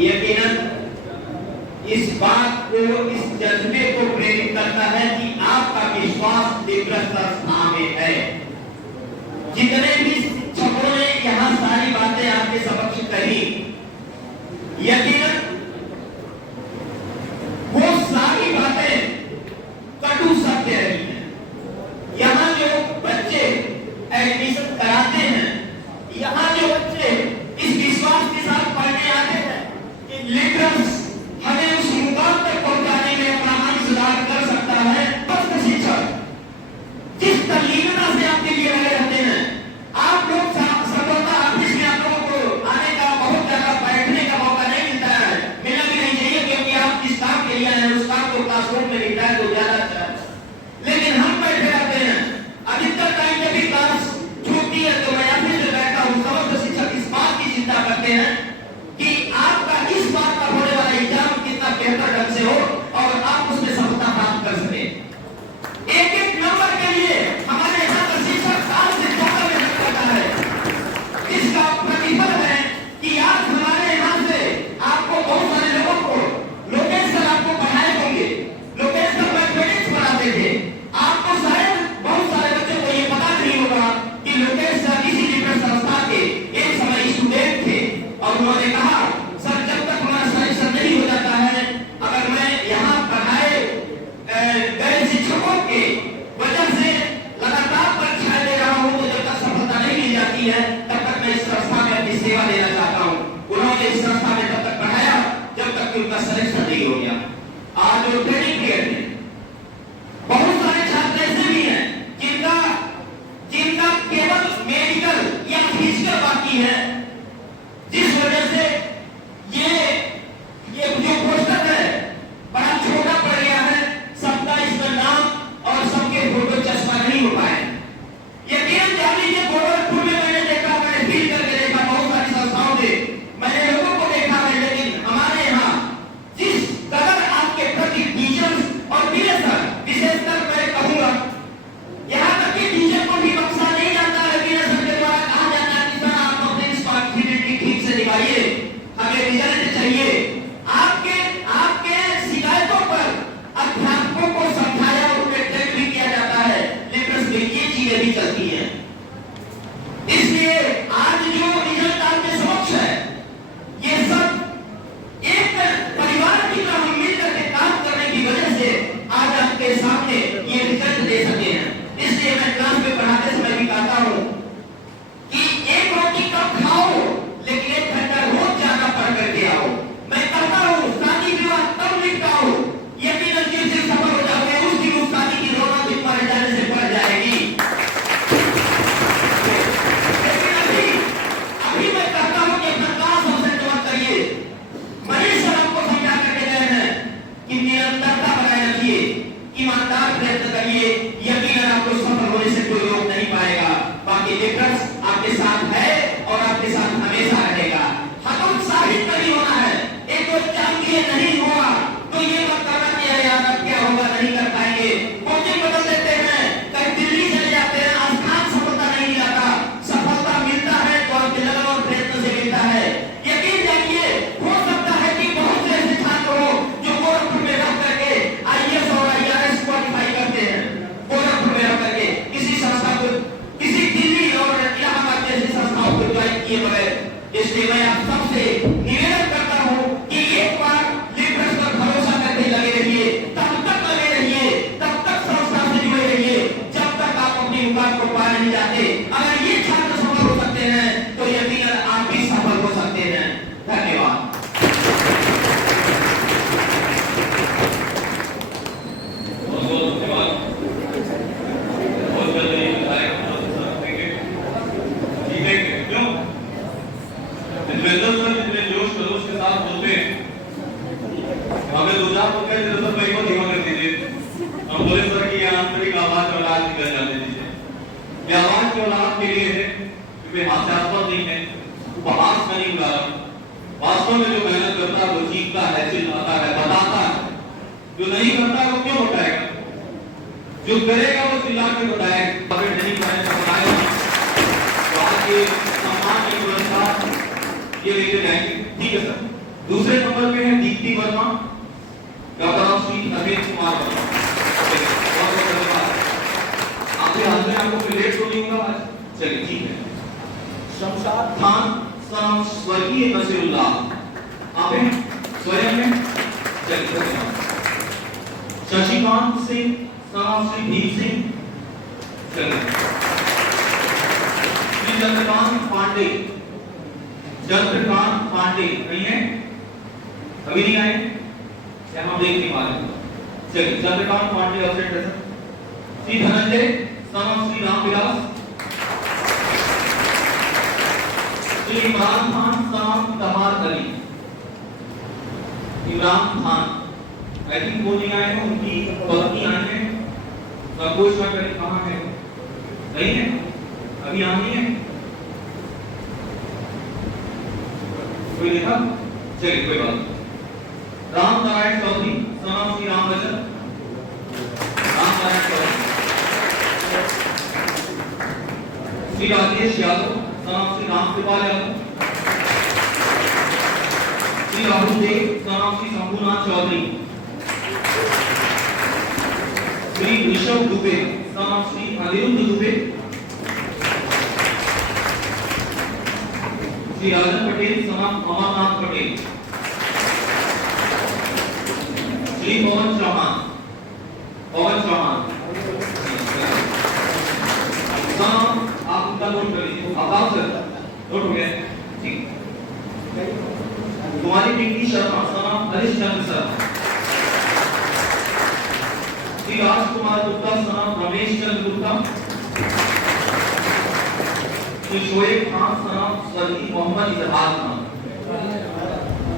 यकीनन इस बात को, इस जज्बे को प्रेरित करता है कि आपका विश्वास लिब्रस संस्था में है। जितने भी शिक्षकों ने यहाँ सारी बातें आपके समक्ष कही, यकीनन वो सारी बातें कटु सत्य रही हैं। यहाँ जो बच्चे एडमिशन कराते हैं, यहाँ जो बच्चे इस विश्वास के साथ पढ़ने आते हैं कि लिब्रस हमें उस मुकाम तक पहुंचाने में अपना अंश सुधार कर सकता है। बस शिक्षक जिस तल्लीनता से आपके लिए लगे रहते हैं, आप लोग संभवतः ऑफिस में आप लोगों को आने का, बहुत ज्यादा बैठने का मौका नहीं मिलता है, मिलना भी नहीं चाहिए, क्योंकि आप जिस काम के लिए आए हैं उस काम को क्लासरूम में निपटाएं तो ज्यादा अच्छा है। लेकिन हम बैठे रहते हैं, अधिकतर टाइम जब भी क्लास छूटती है तो मैं ऑफिस में बैठा हूँ। समस्त शिक्षक इस बात की चिंता करते हैं कि आपका इस बात का होने वाला एग्जाम कितना बेहतर ढंग से हो और आप उसमें सफलता प्राप्त कर सके। एक एक नंबर के लिए हमारे यहाँ का शिक्षक साल से ज्यादा मेहनत करता है। इसका प्रतिफल है कि आज हमारे यहाँ से आपको बहुत सारे लोगों को लोकेश सर आपको पढ़ाए होंगे, लोकेश सर मैथमेटिक्स पढ़ाते थे। आपको शायद बहुत सारे बच्चों को ये पता नहीं होगा कि लोकेश सर इसी लिब्रस संस्था के एक समय स्टूडेंट थे और उन्होंने कहा, सर जब तक हमारा सिलेक्शन नहीं हो जाता है, अगर मैं यहाँ पढ़ाए गए शिक्षकों के वजह से लगातार परीक्षाएं दे रहा हूँ, तो जब तक सफलता नहीं मिल जाती है तब तक मैं इस संस्था में अपनी सेवा देना चाहता हूँ। उन्होंने इस संस्था में तब तक पढ़ाया जब तक कि उनका सिलेक्शन नहीं हो गया। आज जो ट्रेनिंग पीरियड में बहुत सारे छात्र ऐसे भी हैं जिनका केवल मेडिकल या फिजिकल बाकी है, जिस वजह से ये जो पोस्टर है बड़ा छोटा पड़ गया है, सबका इसका नाम और सबके फोटो चश्मा नहीं हो पाए। यकीन जान लीजिए, गोरखपुर में मैंने देखा, मैंने फील करके देखा, बहुत सारी संस्थाओं में मैंने लोगों को देखा है, लेकिन हमारे यहाँ जिस कदर आपके प्रति टीचर्स और टीचर विशेषकर मैं कहूँगा, यहाँ तक कि टीचर को भी बख्शा नहीं जाता है। टीचर के द्वारा कहा जाता है कि सर आप अपनी रिस्पांसिबिलिटी ठीक से निभाइए, हमें रिजल्ट चाहिए। आपके शिकायतों पर अध्यापकों को समझाया और ट्रीट भी किया जाता है। लिब्रस में ये चीजें भी चलती हैं। इसलिए आज जो रिजल्ट आपके समक्ष है, ये सब एक परिवार की तरह हम मिलकर के काम करने की वजह से आज आपके सामने ये रिजल्ट दे सके हैं। इसलिए मैं क्लास में पढ़ाते समय भी कहता हूँ कि एक रोटी कम खाओ, लेकिन 1 घंटा रोज ज्यादा पढ़ करके आओ। मैं कहता हूँ शादी विवाह तब निपटाओ, यकीनन जिस दिन सफल हो जाओगे उस दिन उस शादी की रौनक भी मर जाने से बढ़ जाएगी। लेकिन अभी मैं कहता हूँ कि अपना क्लास अवसर मत करिए। मनीष सर आपको समझा करके गए हैं कि निरंतरता बनाए रखिए, ईमानदार प्रयत्न करिए, यकीनन आपको सफल होने से कोई रोक नहीं पाएगा। बाकी लिब्रस आपके साथ है और आपके साथ हमेशा रहेगा। हतोत्साहित नहीं होना है। एक दो एग्जाम दिए नहीं हुआ तो ये मत करना कि यार अब क्या होगा, नहीं कर पाएंगे, कोचिंग बदल देते हैं, कहीं दिल्ली चले जाते हैं, आसान सफलता नहीं मिलता। सफलता मिलता है तो आपके लगन और प्रयत्न से मिलता है। यकीन जानिए, हो सकता है कि बहुत से ऐसे छात्र हो जो गोरखपुर में रह करके IAS और IRS क्वालिफाई करते हैं। गोरखपुर में रह करके किसी संस्था को, किसी दिल्ली और इलाहाबाद जैसी संस्थाओं को ज्वाइन किए बगैर। इसलिए मैं आप सबसे निवेदन करता हूँ कि एक बार लिब्रस पर भरोसा करके लगे रहिए, तब तक लगे रहिए, तब तक संस्था से जुड़े रहिए, जब तक आप अपनी मुकाम को पा नहीं जाते। अगर ये छात्र सफल हो सकते हैं तो यकीनन आप भी सफल हो सकते हैं। धन्यवाद। हमें दूसरा को कह देते तो भाई को धीमा कर दीजिए। हम बोले सर कि ये आंतरिक आवाज वाला आज निकल जाने दीजिए। ये आवाज केवल आपके लिए है, क्योंकि हास्यास्पद नहीं है, उपहास में नहीं बुला रहा। वास्तव में जो मेहनत करता है वो सीखता है, चिल्लाता है, बताता है। जो नहीं करता है वो क्यों बताएगा? जो करेगा वो चिल्ला के बताएगा। अगर नहीं बताएगा तो आपके सम्मान की व्यवस्था ये लेके जाएंगे। ठीक है सर। दूसरे नंबर पे है दीप्ति वर्मा, डॉक्टर ऑफ श्री अमित कुमार वर्मा। बहुत बहुत धन्यवाद। आपके हाथ में आपको रिलेट तो नहीं होगा आज, चलिए ठीक है। शमशाद खान सम स्वर्गीय नसीरुल्लाह, आप हैं स्वयं में, चलिए धन्यवाद। शशिकांत सिंह सम श्री भीम सिंह, चलिए। श्री चंद्रकांत पांडे, चंद्रकांत पांडे नहीं है, अभी नहीं आए, यहाँ देख नहीं पा रहे, चलिए। चंद्रकांत पांडे अपडेट है सर। श्री धनंजय सम श्री रामविलास, श्री इमरान खान सम तमार अली, इमरान खान आई थिंक वो नहीं आए हैं, उनकी पत्नी आई है, संकोच में करें कहाँ है, नहीं है, अभी आनी है, कोई देखा, चलिए कोई बात नहीं। राम नारायण चौधरी सम श्री राम बचन, राम नारायण चौधरी। श्री राजेश यादव सम श्री राम कृपाल यादव, श्री राहुल देव सम श्री शंभुनाथ चौधरी, श्री ऋषभ दुबे सम श्री अनिरुद्ध दुबे, श्री राजन पटेल सम अमरनाथ पटेल, श्री पवन चौहान, पवन चौहान सम, आप उनका नोट कर लीजिए, आकाश सर नोट हो गया, ठीक। कुमारी पिंकी शर्मा सम हरीश चंद्र सर, श्री राजकुमार गुप्ता सम रमेश चंद्र गुप्ता, श्री शोएब खान सम स्वर्गीय मोहम्मद इजहार खान,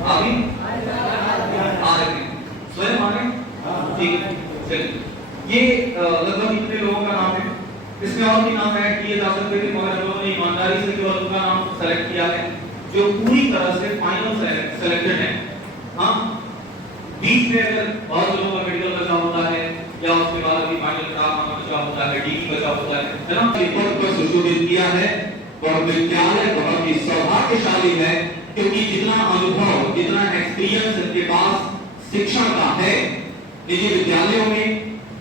अभी आ रहे स्वयं आने, ठीक है चलिए। ये लगभग इतने लोगों का नाम है, इसमें और भी नाम ऐड किए जा सकते थे मगर हम लोगों ने ईमानदारी से केवल उनका नाम सेलेक्ट किया है जो पूरी तरह से फाइनल सेलेक्टेड है। हाँ, बीच में अगर बहुत लोगों का मेडिकल बचा होता है या उसके बाद अभी फाइनल काम बचा होता है, डीई बचा होता है ना, रिपोर्ट पर सुशोभित किया है। और विद्यालय बहुत ही सौभाग्यशाली है क्योंकि जितना अनुभव, जितना एक्सपीरियंस इनके पास शिक्षण का है निजी विद्यालयों में,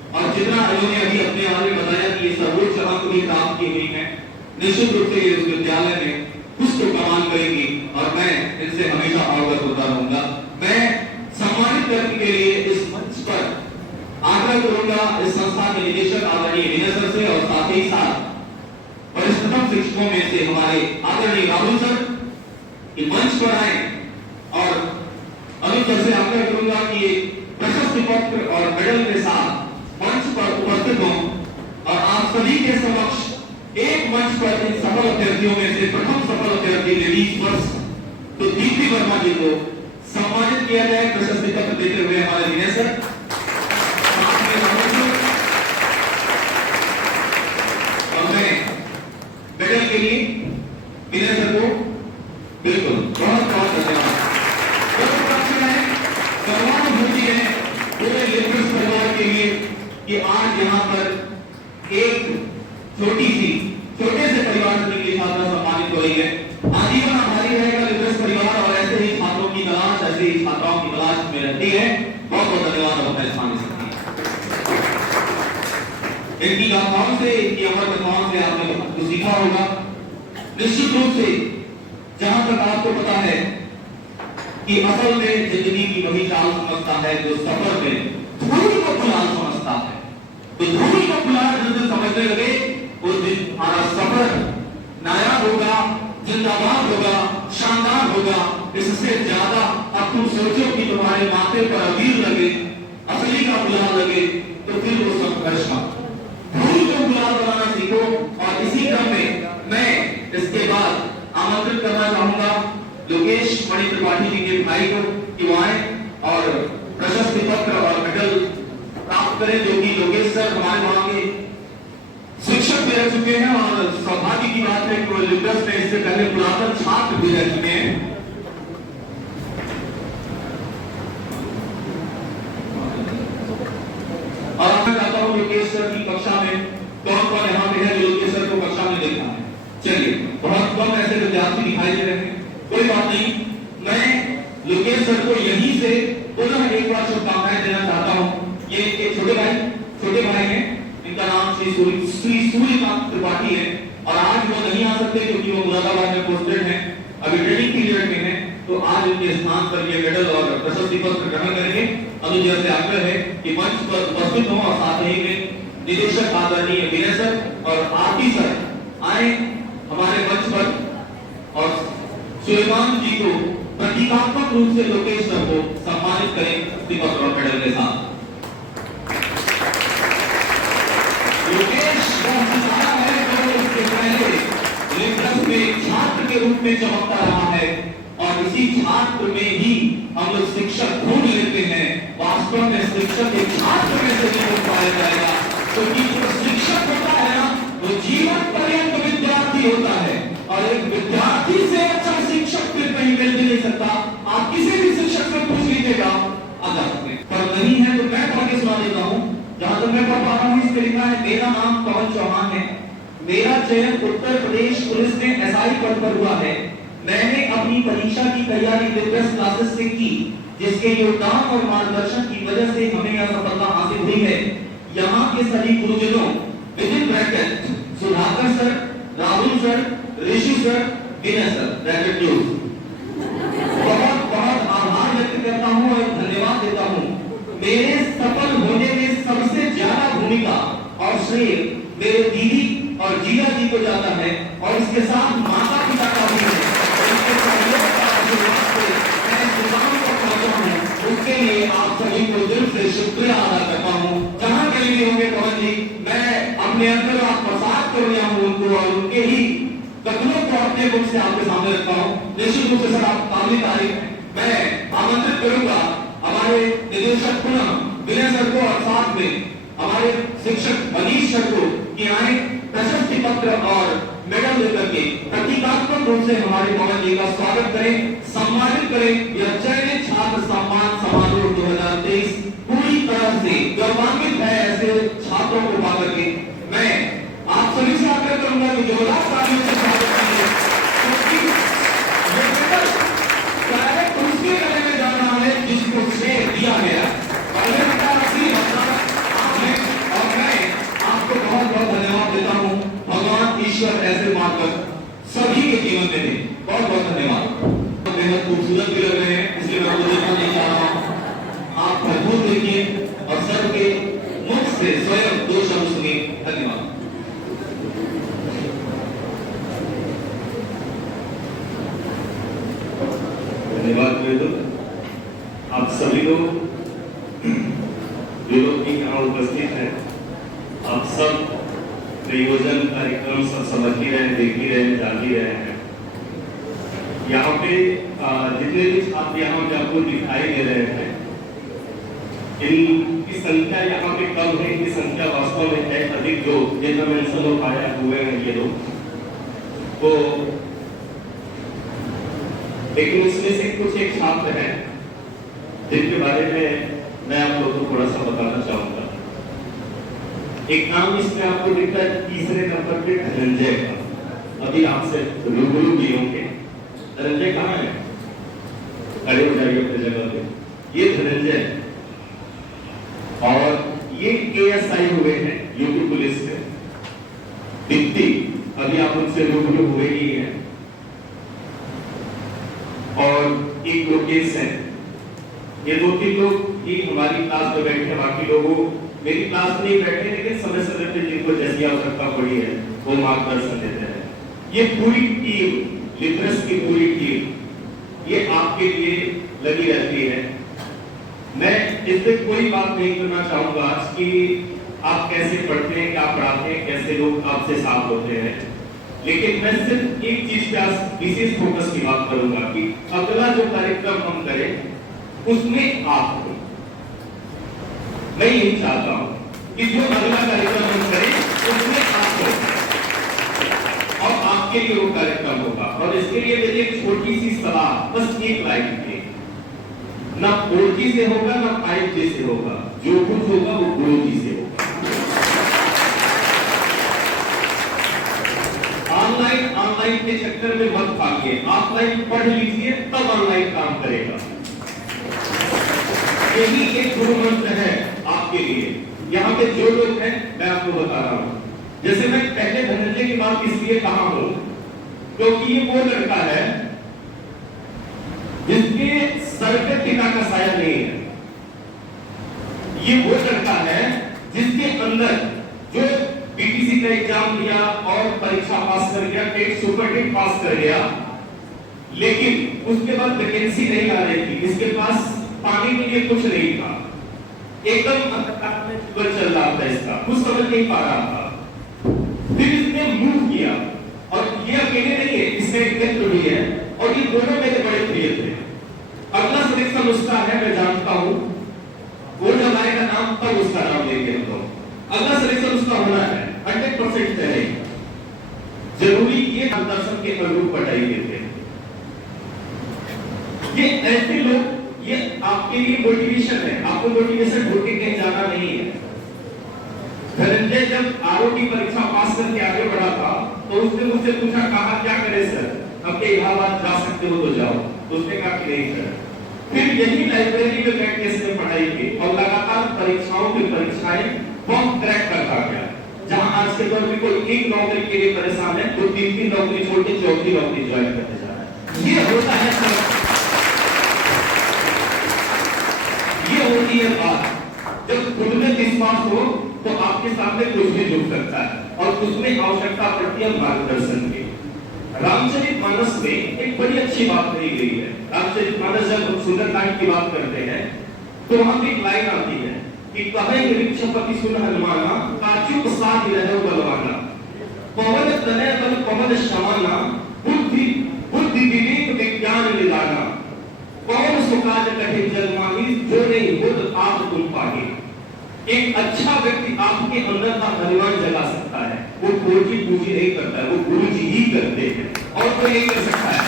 और जितना इन्होंने अभी अपने बारे में बताया कि ये सर्वोच्च अंक भी प्राप्त की हुई है, निश्चित रूप से इस विद्यालय में कुछ तो कमाल करेंगी और मैं इनसे हमेशा अवगत होता रहूंगा। मैं सम्मानित करने के लिए इस मंच पर आग्रह करूंगा इस संस्था के निदेशक आदरणीय विनय सर से और साथ ही साथ वरिष्ठतम शिक्षकों में से हमारे आदरणीय राहुल सर कि मंच पर आए, और अभी सर से आग्रह करूंगा कि प्रशस्ति पत्र और मेडल के साथ मंच पर उपस्थित हों और आप सभी के समक्ष एक मंच पर इन सफल अभ्यर्थियों में से प्रथम सफल अभ्यर्थी लेडीज फर्स्ट तो दीप्ति वर्मा जी को सम्मानित किया जाए प्रशस्ति पत्र देते हुए हमारे विनय सर। और मैं मेडल के लिए विनय सर को बिल्कुल बहुत बहुत धन्यवाद। सौभाग्य है पूरे लेटर्स परिवार के लिए कि आज यहाँ पर एक छोटे से परिवार से के छात्रा सम्मानित हो रही है। आजीवन आभारी रहेगा लेटर्स परिवार और ऐसे ही छात्रों की तलाश, ऐसे ही छात्राओं की तलाश में रहती है। बहुत बहुत धन्यवाद अपना स्थान सकती है। इनकी गाथाओं से, इनकी अमर कथाओं से आपने कुछ सीखा होगा। निश्चित रूप से जहां तक आपको पता है कि असल में जिंदगी की वही चाल समझता है जो सफर में धूल को गुलाल समझता है। तो धूल को गुलाल जिस दिन समझने लगे उस दिन हमारा सफर नायाब होगा, जिंदाबाद होगा, शानदार होगा। इससे ज्यादा अब तुम सोचो कि तुम्हारे माथे पर अबीर लगे, असली का गुलाल लगे, तो फिर वो संघर्ष का धूल को गुलाल बनाना सीखो। और इसी क्रम में मैं इसके बाद आमंत्रित करना चाहूंगा लोकेश मणि त्रिपाठी जी के भाई को कि वो आए और प्रशस्ति पत्र और मेडल प्राप्त करें, जो कि लोकेश सर हमारे वहां के शिक्षक भी रह चुके हैं और सौभाग्य की बात है कि वो लिटर्स में इससे पहले पुरातन छात्र भी रह चुके हैं। और मैं चाहता हूँ लोकेश सर की कक्षा में कौन कौन यहाँ पे है जो लोकेश सर को कक्षा में देखा है। चलिए, बहुत कम ऐसे विद्यार्थी दिखाई दे रहे हैं, कोई बात नहीं। मैं लोकेश सर को यहीं से पुनः एक बार शुभकामनाएं देना चाहता हूँ। ये इनके छोटे भाई हैं, इनका नाम श्री सूर्यकांत त्रिपाठी है और आज वो नहीं आ सकते क्योंकि वो मुरादाबाद में पोस्टेड हैं, अभी ट्रेनिंग पीरियड में हैं। तो आज उनके स्थान पर ये मेडल और प्रशस्ति पत्र ग्रहण करेंगे। अनुजय से आग्रह है कि मंच पर उपस्थित हों और साथ ही में निदेशक आदरणीय विनय सर और आरती सर आए हमारे मंच पर और सुलेमान जी को प्रतीकात्मक रूप से लोकेश सर को सम्मानित करें दीपक और मेडल के साथ। लोकेश वह सितारा है जो इसके पहले लिटरस में छात्र के रूप में चमकता रहा है और इसी छात्र में ही हम लोग शिक्षक ढूंढ लेते हैं। वास्तव में शिक्षक एक छात्र में से नहीं पाया जाएगा, क्योंकि जो शिक्षक होता है ना वो जीवन पर्यंत विद्यार्थी होता है और एक विद्यार्थी से अच्छा शिक्षक फिर कहीं मिल भी नहीं सकता। आप किसी भी शिक्षक से पूछ लीजिएगा आ सकते पर नहीं है तो मैं पढ़ के सुना देता हूँ। जहां तक मैं पढ़ पा रहा हूँ इसमें लिखा है, मेरा नाम पवन चौहान है, मेरा चयन उत्तर प्रदेश पुलिस में एसआई पद पर हुआ है। मैंने अपनी परीक्षा की तैयारी लिटरस क्लासेस से की, जिसके योगदान और मार्गदर्शन की वजह से हमें यह सफलता हासिल हुई है। यहाँ के सभी गुरुजनों within bracket Sudhakar sir, Rahul sir, Rishi sir, Vinay sir bracket close बहुत बहुत आभार व्यक्त करता हूँ और धन्यवाद देता हूँ। मेरे सफल होने में सबसे ज्यादा भूमिका और श्रेय मेरे दीदी और जीजा जी को जाता है और इसके साथ माता पिता का भी है। इसके सहयोग का आशीर्वाद से मैं इस मुकाम पर पहुंचा हूं, उसके लिए आप सभी को दिल से शुक्रिया अदा करता हूं। जहां कहीं भी होंगे पवन जी, मैं अपने अंदर आत्मसात कर लिया हूं उनको और उनके ही कदमों को अपने मुख से आपके सामने रखता हूं। निश्चित रूप से सर आप काबिल तारीफ, मैं आमंत्रित करूंगा हमारे निदेशक पुनः विनय सर को और साथ में हमारे शिक्षक मनीष सर को कि आए प्रशस्ति पत्र और मेडल लेकर के प्रतीकात्मक रूप से हमारे पवन जी का स्वागत करें, सम्मानित करें। यह चयनित छात्र सम्मान समारोह 2023 पूरी तरह से गौरवान्वित है ऐसे छात्रों को पाकर के। मैं आप सभी से आग्रह करूंगा कि जोरदार तालियों से स्वागत करें, क्योंकि ये मेडल डायरेक्ट उसके गले में जा रहा है जिसको श्रेय दिया गया। बहुत बहुत धन्यवाद देता हूँ। भगवान ईश्वर ऐसे मार्गदर्शक सभी के जीवन में दे। बहुत बहुत धन्यवाद। बेहद खूबसूरत भी लग रहे हैं, इसलिए मैं आपको देखना नहीं चाह रहा हूँ। आप भरपूर देखिए और सबके मुख से स्वयं दो शब्द सुनिए। धन्यवाद। धन्यवाद वेदु। आप सभी लोग जो लोग यहाँ उपस्थित हैं, आप सब प्रयोजन कार्यक्रम सब समझ ही रहे हैं, देख ही रहे हैं, जान ही रहे हैं। यहाँ पे जितने भी छात्र यहाँ पे आपको दिखाई दे रहे हैं, इनकी संख्या यहाँ पे कम है, इनकी संख्या वास्तव में है अधिक। जो जितना मेंशन हो पाया हुए हैं ये लोग, तो लेकिन उसमें से कुछ एक छात्र हैं जिनके बारे में मैं आप लोगों को थोड़ा सा बताना चाहूंगा। एक नाम इसमें आपको दिखता है तीसरे नंबर पे धनंजय का। अभी आपसे रूबरू भी होंगे। धनंजय कहाँ है? खड़े हो जाइए अपनी जगह पे। ये धनंजय और ये केएसआई हुए हैं यूपी पुलिस में। दीप्ति अभी आप उनसे रूबरू हुए ही हैं। और एक लोकेश है। ये दो तीन लोग ही हमारी क्लास में बैठे, बाकी लोगों मेरी क्लास में नहीं बैठे, लेकिन समय समय पे जिनको जैसी आवश्यकता पड़ी है वो मार्गदर्शन देते हैं। ये पूरी टीम, लिटरस की पूरी टीम ये आपके लिए लगी रहती है। मैं इस पे कोई बात नहीं करना चाहूंगा आज कि आप कैसे पढ़ते हैं, क्या पढ़ाते हैं, कैसे लोग आपसे साथ होते हैं, लेकिन मैं सिर्फ एक चीज पे विशेष फोकस की बात करूंगा कि अगला जो कार्यक्रम हम करें उसमें आप हो। मैं यही चाहता हूं कि जो अगला कार्यक्रम हम करें उसमें आप हो और आपके लिए वो कार्यक्रम होगा। और इसके लिए मेरी एक छोटी सी सलाह, बस एक लाइन है, ना 4G से होगा ना 5G से होगा, जो कुछ होगा वो गुरुजी से होगा। ऑनलाइन ऑनलाइन के चक्कर में मत भागिए, ऑफलाइन पढ़ लीजिए तब ऑनलाइन काम करेगा। यही एक गुरु मंत्र है आपके लिए। यहाँ पे जो लोग हैं मैं आपको बता रहा हूँ, जैसे मैं पहले धनंजय की बात इसलिए कहा हूं क्योंकि ये वो लड़का है जिसके सर पे पिता का साया नहीं है। ये वो लड़का है जिसके अंदर जो बीटीसी का एग्जाम दिया और परीक्षा पास कर गया, टेट सुपर टेट पास कर गया, लेकिन उसके बाद वैकेंसी नहीं आ रही थी, इसके पास पाने के लिए कुछ नहीं था, एकदम अंधकार में जीवन चल रहा था इसका, कुछ समझ नहीं पा रहा था। फिर इसने मूव किया, और ये अकेले नहीं है, इसमें एक मित्र भी है, और ये दोनों मेरे बड़े प्रिय थे। अगला सिलेक्शन उसका है, मैं जानता हूं, वो जब आएगा नाम तब उसका नाम लेंगे हम लोग। अगला सिलेक्शन उसका होना है 100% पहले। जरूरी ये मार्गदर्शन के अनुरूप पढ़ाई देते हैं। ये ऐसे लोग, ये आपके लिए मोटिवेशन है, आपको मोटिवेशन ढूंढ के कहीं जाना नहीं है। धनंजय जब आरओटी परीक्षा पास करके आगे बढ़ा था तो उसने मुझसे पूछा, कहा क्या करे सर, अब के इलाहाबाद जा सकते हो तो जाओ, तो उसने कहा कि नहीं सर। फिर यही लाइब्रेरी में बैठ के इसने पढ़ाई की और लगातार परीक्षाओं की परीक्षाएं बहुत क्रैक करता गया। जहां आज के दौर में कोई एक नौकरी के लिए परेशान है, तो 3 नौकरी छोड़ के 4थी नौकरी ज्वाइन करने जा रहा है। ये होता है सर, ये होती है बात। जब खुद में विश्वास हो तो आपके सामने कुछ भी झुक सकता है, और उसमें आवश्यकता पड़ती है मार्गदर्शन की। रामचरितमानस में एक बड़ी अच्छी बात कही गई है। रामचरितमानस जब हम सुंदरकांड की बात करते हैं तो वहां भी एक लाइन आती है कि कहे वृक्षपति सुन हनुमाना, काचुक साध रहु बलवाना, पवन तनय बल पवन शमाना, बुद्धि बुद्धि विवेक विज्ञान निदाना, कौन सुकाज कहे जग माही, जो नहीं बुद्ध आप तुम पाही। एक अच्छा व्यक्ति आपके अंदर का हनुमान जगा सकता है, वो खोजी पूजी नहीं करता है, वो गुरु जी ही करते हैं, और कोई नहीं कर सकता है।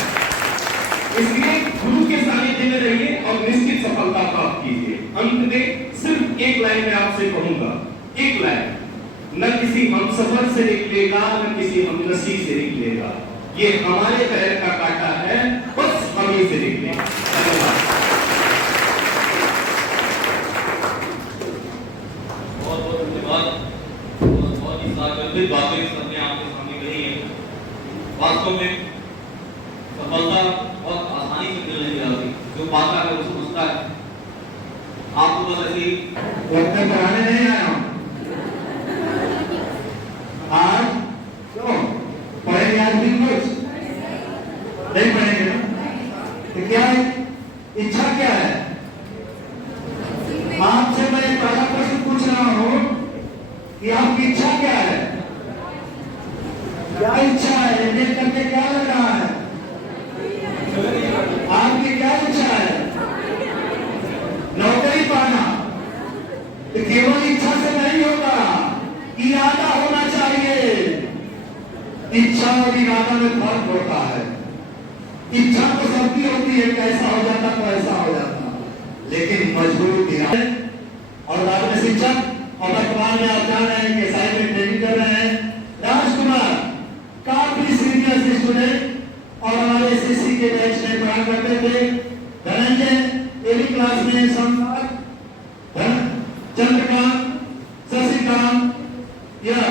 इसलिए गुरु के सानिध्य में रहिए और निश्चित सफलता प्राप्त कीजिए। अंत में सिर्फ एक लाइन में आपसे कहूंगा, एक लाइन, न किसी हमसफर से निकलेगा, न किसी हमनसी से निकलेगा, ये हमारे पैर का कांटा है, बस हम ही से निकलेगा। धन्यवाद। बहुत ही सागरदित बातें सबने आपके सामने कही है। वास्तव में सफलता बहुत आसानी से मिल नहीं जाती, जो पाता है वो समझता है। आपको बस ऐसे ही लगता पढ़ाने नहीं आया हूं आज, क्यों पढ़ेंगे आज भी कुछ नहीं पढ़ेंगे ना, तो क्या है इच्छा क्या है? आपसे मैं पहला प्रश्न पूछ रहा हूं कि आपकी इच्छा क्या है? क्या इच्छा है? देख करके क्या लग रहा है? आपकी क्या इच्छा है? नौकरी पाना। तो केवल इच्छा से नहीं होगा, इरादा होना चाहिए। इच्छा और इरादा में फर्क होता है। इच्छा तो सबकी होती है, कैसा हो जाता तो ऐसा हो जाता, लेकिन मजबूत इरादा। और बाद में शिक्षक और वर्तमान में आप जान रहे हैं कि साइड में ट्रेनिंग कर रहे हैं। राजकुमार काफी सीनियर स्टूडेंट और हमारे एसएससी के बैच में पढ़ा करते थे। धनंजय एवी क्लास में, संसार, चंद्रकांत, शशिकांत, या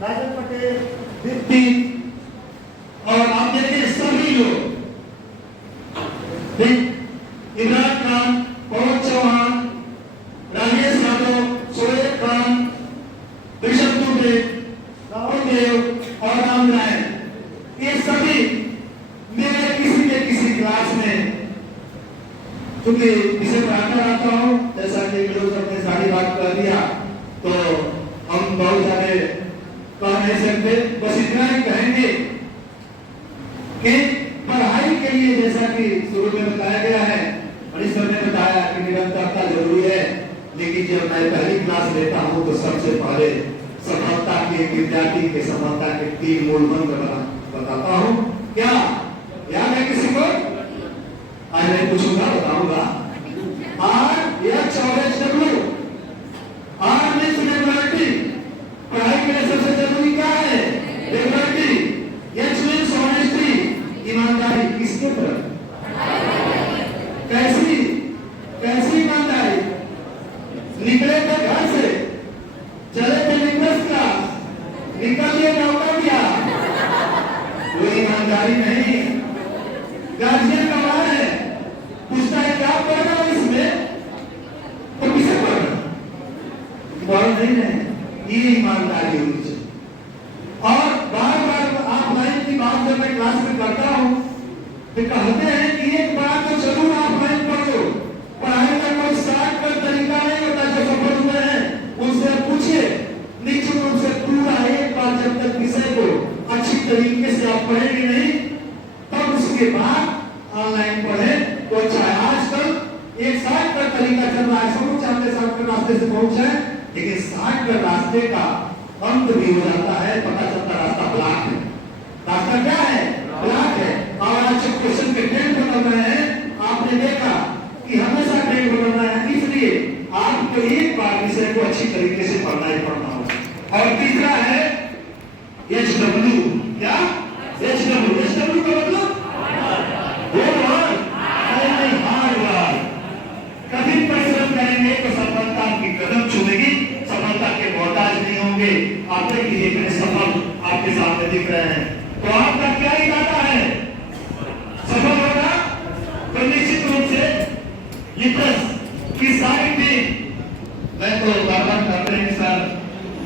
राजन पटेल, दीप्ति, और आप देखिए सभी लोग, इमरान खान, पवन चौहान, राजेश यादव, सोएब खान, ऋषभ दुबे, राहुल देव और राम नारायण, ये सभी मेरे किसी न किसी क्लास में, क्योंकि इसे पढ़ाता रहता हूँ, जैसा कि लोग सबने सारी बात कर दिया तो हम बहुत ज्यादा कह नहीं सकते। बस इतना ही कहेंगे कि पढ़ाई के लिए, जैसा कि शुरू में बताया गया है, मनीषर ने बताया कि निरंतरता जरूरी है, लेकिन जब मैं पहली क्लास लेता हूं तो सबसे पहले सफलता के विद्यार्थी के सफलता के 3 मूल मंत्र बताता हूं। क्या याद है किसी को? आज मैं पूछूंगा, बताऊंगा। RHWH, R means regularity. पढ़ाई के लिए सबसे जरूरी क्या है? Regularity. H means honesty. Guardian का बड़ा है, पूछता है क्या पढ़ रहा हो इसमें, तो किसे पढ़ रहा पढ़ नहीं रहे। ये ईमानदारी होनी चाहिए। और बार बार ऑफलाइन की बात जब मैं क्लास में करता हूँ तो कहते हैं कि एक बार तो जरूर ऑफलाइन पढ़ लो, पढ़ाई का कोई शॉर्ट कट तरीका नहीं होता। जो सफल हुए हैं उनसे पूछिए, निश्चित रूप से पूरा एक बार जब तक विषय को अच्छी तरीके से आप पढ़ेंगे नहीं, तब उसके बाद ऑनलाइन पढ़े तो अच्छा है। आजकल एक शॉर्ट कट तरीका चल रहा है, सब चाहते शॉर्ट कट रास्ते से पहुंच जाए, लेकिन शॉर्ट कट रास्ते का अंत भी हो जाता है, पता चलता रास्ता ब्लॉक है। रास्ता क्या है? ब्लॉक है। और आज जब क्वेश्चन के ट्रेंड बदल रहे हैं, आपने देखा कि हमेशा ट्रेंड बदल रहा है, इसलिए आपको एक बार विषय को अच्छी तरीके से पढ़ना ही पड़ना होगा। और तीसरा है HW। क्या? HW का मतलब हार्ड वर्क। कठिन परिश्रम करेंगे तो सफलता की कदम चुमेगी, सफलता के मोहताज नहीं होंगे। आप देखिए कितने सफल आपके सामने दिख रहे हैं। तो आपका क्या इरादा है? सफल होगा तो निश्चित रूप से लिटरस की सारी टीम, मैं तो बार-बार कहते हैं सर,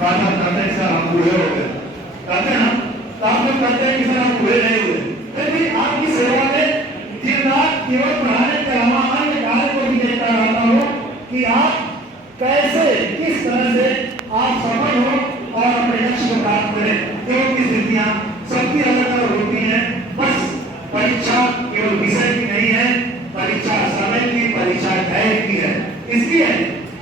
बार-बार कहते हैं सर हम बूढ़े हो गए, कहते हैं तो आप लोग कहते हैं कि सर हम बूढ़े नहीं हुए, फिर भी आपकी सेवा में दिन रात केवल पढ़ाने के अलावा अन्य कार्य को भी देखता रहता हूँ कि आप कैसे किस तरह से आप सफल हो और अपने लक्ष्य को प्राप्त करें। क्योंकि स्थितियां सबकी अलग अलग होती हैं। बस परीक्षा केवल विषय की नहीं है, परीक्षा समय की, परीक्षा धैर्य की है। इसलिए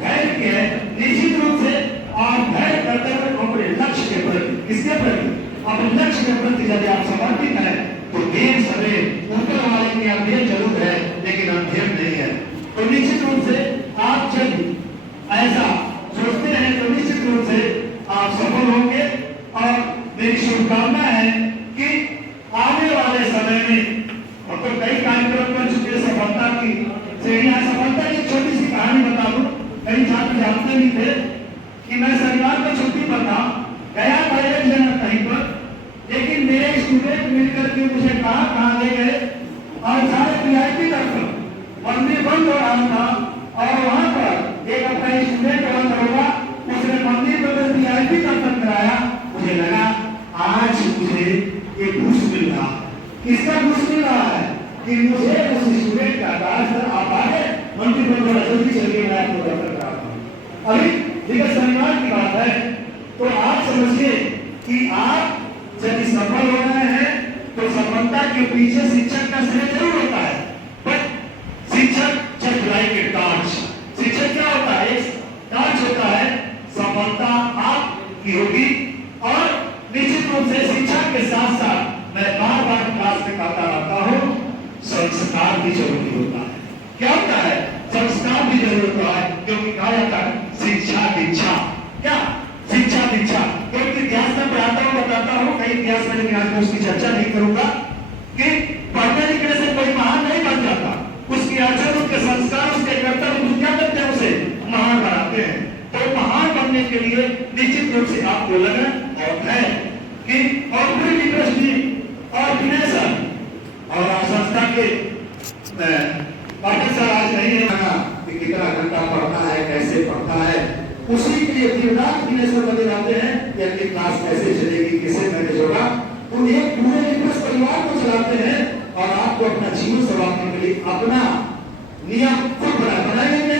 धैर्य की है, निश्चित रूप से आप धैर्य करते हुए अपने लक्ष्य के प्रति, किसके प्रति? अपने लक्ष्य के प्रति यदि आप समर्पित हैं तो देर सवेर उनके वाले की अंधेर जरूर है, लेकिन अंधेर नहीं है। तो निश्चित रूप से आप जब ऐसा सोचते हैं तो निश्चित रूप से आप सफल होंगे। और मेरी शुभकामना है कि आने वाले समय में, और तो कई कार्यक्रम बन चुके सफलता की श्रेणियां, सफलता की छोटी सी कहानी बता दूं। कई छात्र जानते नहीं थे कि मैं शनिवार को छुट्टी पर था, गया था एक जगह कहीं पर, लेकिन मेरे स्टूडेंट मिलकर के मुझे कहाँ ले गए और सारे VIP दर्शन, मंदिर बंद हो रहा था और वहां पर एक अपना स्टूडेंट बंद होगा, उसने मंदिर में VIP दर्शन कराया। मुझे लगा आज मुझे एक घूस मिल रहा। किसका घूस मिल रहा है? कि मुझे उस स्टूडेंट का कहा सर आप आगे मंदिर में थोड़ा जल्दी चलिए, मैं आपको दर्शन कराता हूँ। अभी देखिए शनिवार की बात है, तो आप समझिए कि आप यदि सफल हो रहे हैं तो सफलता के पीछे शिक्षक का श्रेय जरूर होता है, बट शिक्षक जस्ट लाइक ए टॉर्च। शिक्षक क्या होता है? एक टॉर्च होता है। सफलता आपकी होगी। और निश्चित रूप से शिक्षा के साथ साथ मैं बार बार क्लास में कहता रहता हूँ, संस्कार भी जरूरी होता है। क्या होता है? संस्कार भी जरूरी होता है, क्योंकि कहा जाता है शिक्षा दीक्षा। क्या? शिक्षा दीक्षा। क्योंकि इतिहास में पढ़ाता हूँ, बताता हूँ कई इतिहास में, लेकिन आज मैं उसकी चर्चा नहीं करूंगा कि पढ़ने लिखने से कोई महान नहीं बन जाता। उसकी आचरण, उसके संस्कार, उसके कर्तव्य क्या करते हैं? उसे महान बनाते हैं। तो महान बनने के लिए निश्चित रूप से आपको लगन और है कि कॉर्पोरेट इंडस्ट्री ऑर्गेनाइजेशन और संस्था के पाठशाला आज नहीं है कि कितना घंटा पढ़ता है, कैसे पढ़ता है, उसी के लिए दिन रात दिनेश्वर बने रहते हैं कि अगली क्लास कैसे चलेगी, कैसे मैनेज होगा। तो एक पूरे निष्पक्ष परिवार को चलाते हैं और आपको अपना जीवन संवारने के लिए अपना नियम खुद बनाएंगे।